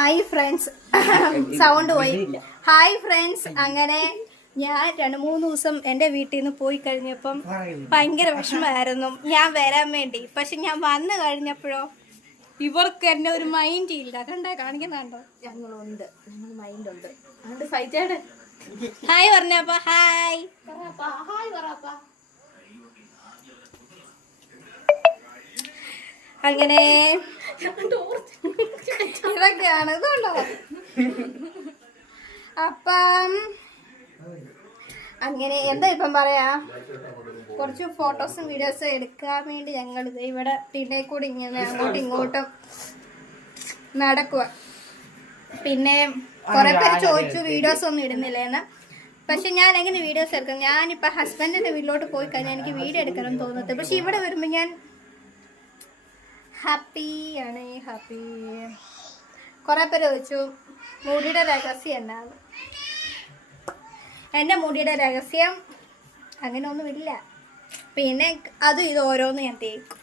Hi friends, sound പോയി. Hi friends, അങ്ങനെ ഞാൻ 2-3 ദിവസം എൻ്റെ വീട്ടിൽ നിന്ന് പോയി കഴിഞ്ഞപ്പം ഭയങ്കര വിഷമമായിരുന്നു ഞാൻ വരാൻ വേണ്ടി. പക്ഷെ ഞാൻ വന്നു കഴിഞ്ഞപ്പോഴോ ഇവർക്ക് എന്നെ ഒരു മൈൻഡ് ഇല്ല. കണ്ടോ, കാണിക്കുന്നുണ്ടോ? ഞങ്ങളുണ്ട്, ഞങ്ങൾ മൈൻഡ് ഉണ്ട്. അതുകൊണ്ട് ഫൈറ്റേഡ് ഹായ് പറഞ്ഞപ്പ ഹായ് അങ്ങനെ ഇതൊക്കെയാണ്. ഇതുണ്ടോ? അപ്പം അങ്ങനെ എന്താ ഇപ്പം പറയാ, കുറച്ച് ഫോട്ടോസും വീഡിയോസും എടുക്കാൻ വേണ്ടി ഞങ്ങൾ ഇവിടെ തിണ്ണയിൽ കൂടി ഇങ്ങനെ അങ്ങോട്ടും ഇങ്ങോട്ടും നടക്കുക. പിന്നെ കുറെ പേര് ചോദിച്ചു വീഡിയോസ് ഒന്നും ഇടുന്നില്ലേന്ന്. പക്ഷെ ഞാൻ എങ്ങനെ വീഡിയോസ് എടുക്കാം? ഞാനിപ്പോൾ ഹസ്ബൻഡിൻ്റെ വീട്ടിലോട്ട് പോയി കഴിഞ്ഞാൽ എനിക്ക് വീഡിയോ എടുക്കണം തോന്നുന്നത്. പക്ഷെ ഇവിടെ വരുമ്പോൾ ഞാൻ ഹാപ്പിയാണ്, ഹാപ്പി. കുറെ പേര് ചോദിച്ചു മുടിയുടെ രഹസ്യം എന്നാണ്. എൻ്റെ മുടിയുടെ രഹസ്യം അങ്ങനെ ഒന്നുമില്ല. പിന്നെ അതും ഇത് ഓരോന്ന് ഞാൻ തേക്കും.